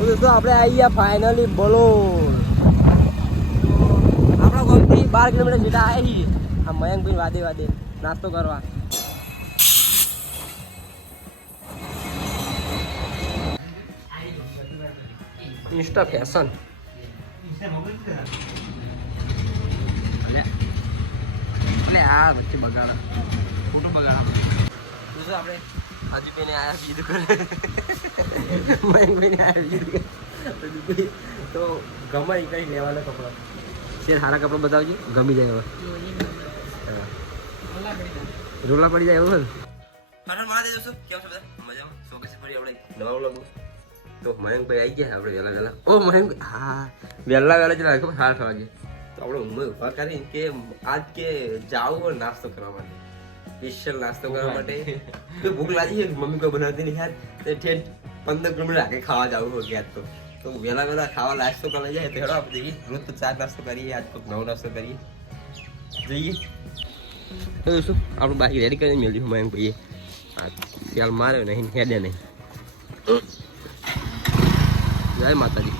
તો આપણે આવી ગયા ફાઇનલી બોલો આપણા ગામથી બાર કિલોમીટર જેટા આવી આ મયંકભાઈ વાદે વાદે નાસ્તો કરવા. ઇન્સ્ટા ફેશન એટલે આ વચ્ચે બગાડ. ખોટું બગાડ. આપણે હાજીભાઈને આયા છીએ દુકાને મયંકભાઈને આયા છીએ કરે તો ગમે એ કઈ લેવાના કપડાં શેર સારા કપડાં બતાવજો ગમી જાય હવે. રોલા પડી જાય એવું ને મારા દોસ્તો કેમ છો બધા મજામાં શોકેસ ફરી આપણે નવા વ્લોગ તો મયંકભાઈ આવી ગયા આપણે ઓ મયંક હા વહેલા વહેલા જ રાખો આઠ વાગે તો આપણે ઊંઘ ઊભા કે આજ કે જાવું નાસ્તો કરવા સ્પેશિયલ નાસ્તો કરવા માટે. તો ભૂખ લાગી છે મમ્મી કોઈ બનાવતી નહીં યાર. તે ઠેઠ પંદર કિલોમીટર આગે ખાવા જવું હોય ગયા તો. તો વહેલા વહેલા ખાવા નાસ્તો કરવા જાય તો હેડો આપણે જઈએ. રોજ તો ચાર નાસ્તો કરીએ આજ તો નવો નાસ્તો કરીએ. જઈએ. તો શું આપણું બાઈક રેડી કરીને મેળવી મયંક ભાઈએ આ ત્યાલ માર્યો નહીં હેડે નહીં. જય માતાજી.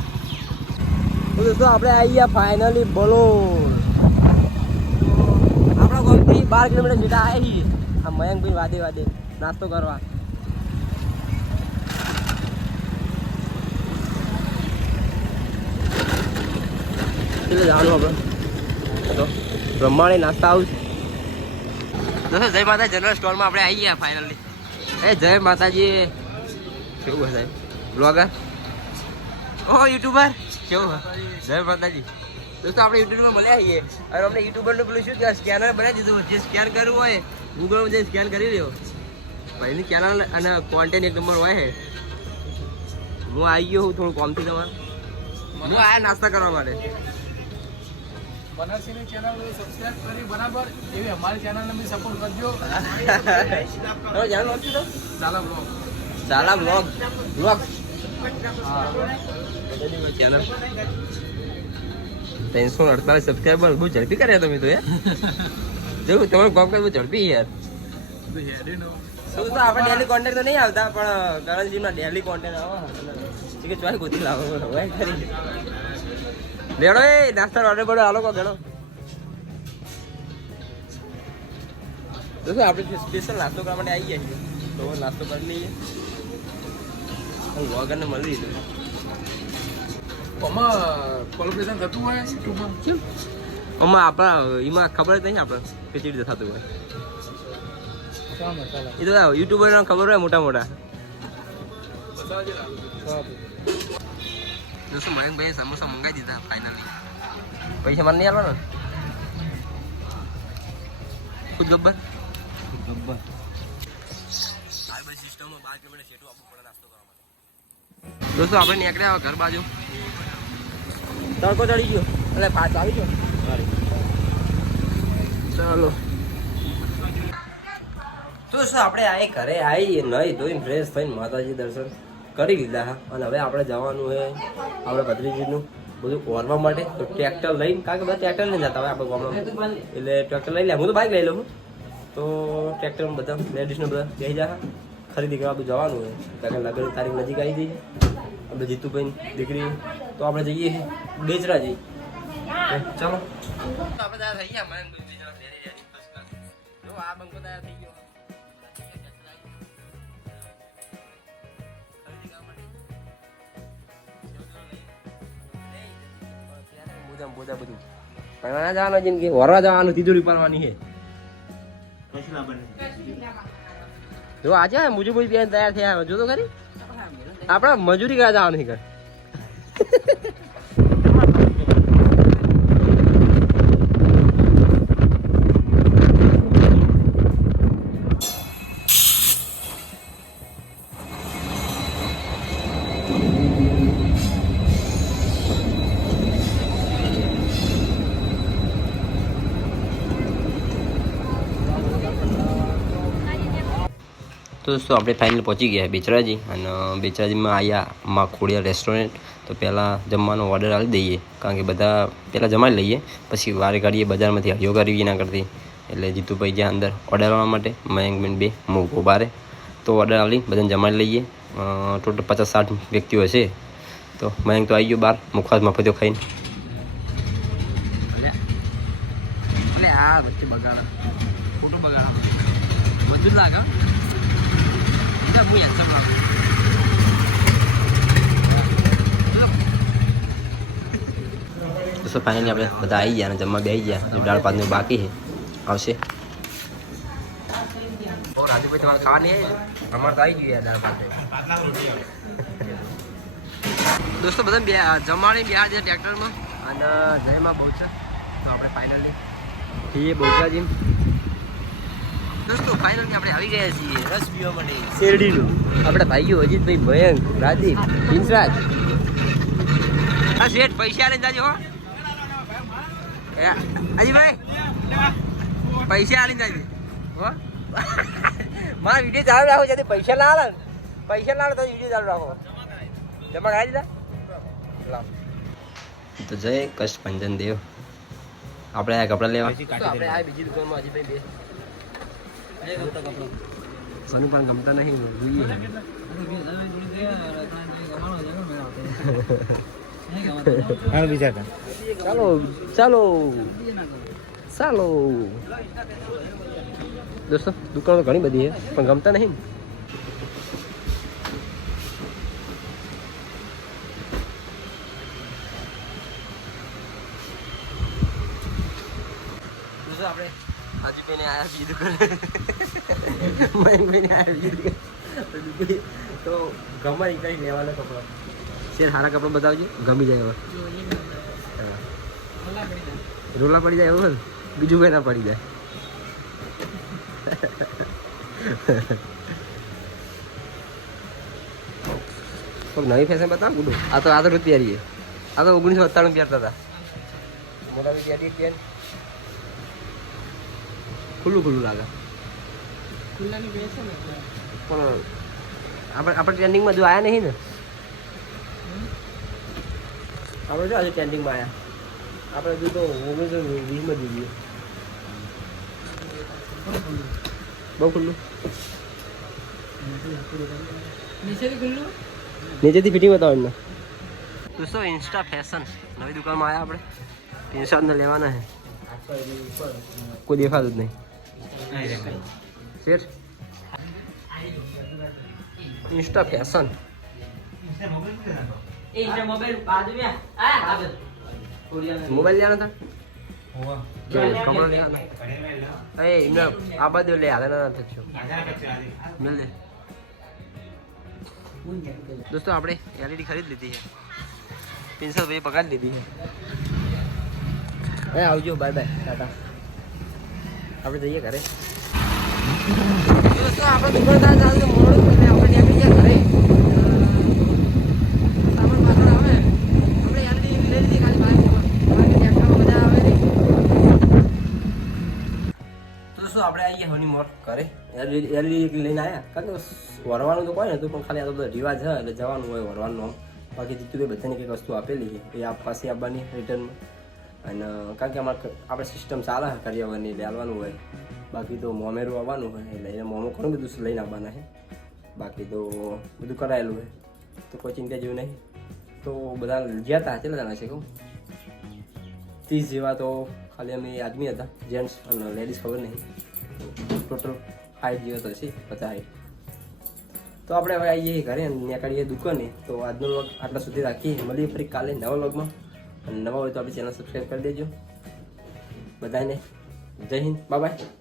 દોસ્તો આપણે આવી ગયા ફાઇનલી બોલો. બાર કિલોમીટર જેટા આવી આ મયંકભાઈ વાદે વાદે નાસ્તો કરવા. એટલે આપણે. તો પ્રમાણે નાસ્તા આવું દોસ્તો, જય માતા જનરલ સ્ટોરમાં આપણે આવી ગયા ફાઇનલી એ જય માતાજી. કેવું હે સાહેબ? બ્લોગર ઓ યુટ્યુબર કેવું જય માતાજી. દોસ્તો આપણે યુટ્યુબમાં મળ્યા છીએ. અને અમને યુટ્યુબરનું પેલું શું કહેવાય? સ્કેનર બનાવી દીધું. જે સ્કેન કરવું હોય ગૂગલમાં જઈને સ્કેન કરી લ્યો. ભાઈની ચેનલ અને કોન્ટેન્ટ એક નંબર હોય છે હું આવી ગયો હું થોડું કોમથી તમારે. હું આયા નાસ્તા કરવા માટે. બનાસીની ચેનલ સબસ્ક્રાઇબ કરી બરાબર? એવી અમારી ચેનલને બી સપોર્ટ કરજો. તમે જાણ નહોતું તો. ચાલો બ્લોગ સાલા બ્લોગ બ્લોગ ચેનલ ત્રણસો અડતાલીસ સબસ્ક્રાઈબર બહુ ઝડપી કર્યા તમે તો યાર જોયું, તમારું કામ બહુ ઝડપી યાર. આપણે ડેલી નહીં આવતા, પણ કરણજીમાં ડેલી કોન્ટેક્ટ આવે. કે, ચોય ગોતી લાવો એ નાસ્તા ઓર્ડર પડો આલો કો ગણો તો શું, આપણે સ્પેશિયલ નાસ્તો કરવા આવી ગયા તો નાસ્તો કરી લઈએ. વગરને મળી લીધું. આમાં કોલેબ્રેશન થતું હોય યુટ્યુબમાં આમાં આપણા એમાં ખબર જ નહીં આપણે કે કેવી રીતે થતું હોય. એ તો યુટ્યુબર ખબર હોય મોટા મોટા. દોસ્તો મયંકભાઈ સમોસા મંગાવી દીધા ફાઇનલી પૈસા મને નહીં આલો ને ખુદ ગબ્બર? ગબ્બર. આ બધી સિસ્ટમમાં બાર કિલોમીટર સેટું આપવું પડે નાસ્તો કરવા માટે દોસ્તો, આપણે નીકળ્યા ઘર બાજુ તડકો ચડી ગયો. એટલે પાછો આવી ગયો. ચાલો. તો શું આપણે આ ઘરે આવી નહીં ધોઈને ફ્રેશ થઈને માતાજી દર્શન કરી લીધા હા. અને હવે આપણે જવાનું છે આપણે ભત્રીજીનું બધું ઓરવા માટે. તો ટ્રેક્ટર લઈને, કારણ કે બધા ટ્રેક્ટર લઈને જતા હોય આપણે ગામમાં. એટલે ટ્રેક્ટર લઈ લે. હું તો બાઇક લઈ લઉં. તો ટ્રેક્ટરમાં બધા લેડીઝને બધા જઈ જા ખરીદી કરવા બધું જવાનું હોય. કારણ કે લગ્ન તારીખ નજીક આવી જઈએ આપણે જીતુભાઈ દીકરી. તો આપણે જઈએ બેચરા જઈએ ચાલો. આપણે તૈયાર થઈ ગયા મને જો આ બંકો તૈયાર થઈ ગયો. મોજા મોજા બધું. પહેલા જવાનું જિંદગી વરવા જવાનું તિજોરી પાડવાની છે જો આજે મુજબ બેન તૈયાર થયા જો તો ખરી. આપણા મજૂરી કરવા જવાનું છે તો દોસ્તો, આપણે ફાઇનલ પહોંચી ગયા બેચરાજી. અને બેચરાજીમાં આવ્યા માં ખોડિયા રેસ્ટોરન્ટ તો પહેલાં જમવાનો ઓર્ડર આપી દઈએ. કારણ કે બધા પહેલાં જમાઈ લઈએ, પછી વારે ઘડીએ બજારમાંથી હરિયો કરવી ના કરતી. એટલે જીતુભાઈ જ્યાં અંદર ઓર્ડર આવવા માટે. મયંકબેન બે, હું ઊભા તો ઓર્ડર આપી બધાને જમાઈ લઈએ. ટોટલ પચાસ સાઠ વ્યક્તિઓ હશે. તો મયંક તો આવી ગયો બહાર મુખવાસ મફતો ખાઈને. આ વચ્ચે બગાડ. ખોટું બગાડ. બધું જ લાગે એટલે હું હેન્સમ લાગુ તો ફાઇનલી આપણે બધા આવી ગયા અને જમવા બેસી ગયા. હજુ દાળ ભાતનું બાકી છે. આવશે. રાજુભાઈ તમારે ખાવાની અમારે તો આવી ગયું દાળ ભાત. દોસ્તો બધા બે જમાડી બે છે ટ્રેક્ટરમાં. અને જયમાં પહોંચે તો આપણે ફાઇનલી છીએ બહુચરાજી દોસ્તો ફાઇનલી આપણે આવી ગયા છીએ. રસ પીવા માટે. શેરડીનું. આપણા ભાઈઓ અજીતભાઈ ભયંક રાજીવ હિંસરાજ આ શેઠ પૈસા લઈને જાજો હો. એ, અજીભાઈ પૈસા આલીને જાજે. હો. મારા વીડિયો ચાલુ રાખો જ્યાંથી પૈસા ના આવે પૈસા ના આલે તો વીડિયો ચાલુ રાખો. જમા ખાઈ દીધા તો જય કષ્ટ દેવ. આપણે આ કપડા લેવા. આપણે આ બીજી દુકાનમાં હજી ભાઈ સનુ પણ ગમતા નહીં જોઈએ. ચાલો ચાલો. ચાલો. દોસ્તો દુકાનો ઘણી બધી છે પણ ગમતા નહીં. આપણે હાજીભાઈને આયા બીજી દુકાને મયંકભાઈને આયા દુકાને તો ગમે કઈ લેવાના કપડા શેર સારા કપડા બતાવજો. ગમી જાય હવે. રોલા પડી જાય એવું બીજું કઈ ના પડી જાય. નવી ફેશન બતાવ ગુડું. આ તો આ તો રોજ આ તો ઓગણીસો સત્તાણું પહેરતા હતા. મોટા બી પહેરીએ કે ખુલ્લું ખુલ્લું લાગે ખુલ્લાની બેસે ને પણ આપણે આપણે ટ્રેન્ડિંગમાં જો આયા નહીં ને આપણે જો આજે ટ્રેન્ડિંગમાં આયા આપણે હજુ તો ઓગણીસો વીસમાં જોઈએ બહુ ખુલ્લું નીચેથી ખુલ્લું નીચેથી ફિટિંગ બતાવો એમને દોસ્તો ઇન્સ્ટા ફેશન નવી દુકાનમાં આવ્યા આપણે ઇન્સ્ટા લેવાના છે કોઈ દેખાતું જ નહીં શેઠ ઇન્સ્ટા ફેશન દોસ્તો આપણે એલઈડી ખરીદ લીધી છે પિન્સલ ભાઈ પગાડી લીધી છે એ આવજો બાય બાય ટાટા આપણે જઈએ ઘરે. દોસ્તો આપણે દુકાનદાર ચાલુ મોડું એટલે આપણે નીકળી ગયા ઘરે સામાન પાછળ આવે આપણે એલઈડી લઈ લીધી ખાલી બહાર દેખાડવા મજા આવે નહીં તો શું આપણે આવીએ હોની ઘરે? એલઈડી લઈને આવ્યા કારણ કે વરવાનું તો કોઈ નતું, પણ ખાલી આ તો રિવાજ છે એટલે જવાનું હોય વરવાનું આમ. બાકી જીતુભાઈ બધાને કંઈક વસ્તુ આપેલી છે. એ આપ આપવાની રિટર્નમાં અને કારણ કે અમારે આપણે સિસ્ટમ ચાલે છે કરિયાવરની એટલે આવવાનું હોય. બાકી તો મોમેરું આવવાનું હોય, એટલે એને મોમો ઘણું બધું લઈને આવવાના છે. બાકી તો બધું કરાયેલું હોય તો કોઈ ચિંતા જેવું નહીં. તો બધા ગયા હતા કેટલા જણા છે કહું? ત્રીસ જેવા તો ખાલી અમે આદમી હતા જેન્ટ્સ અને લેડીઝ ખબર નહીં. ટોટલ હાઈટ જેવા તો છે પચાસ તો આપણે હવે આવીએ ઘરે નીકળીએ દુકાને. તો આજનો લોગ આટલા સુધી રાખીએ. મળીએ ફરી કાલે નવા વ્લોગમાં અને નવા હોય તો આપણી ચેનલ સબસ્ક્રાઈબ કરી દેજો. બધાને જય હિન્દ બાય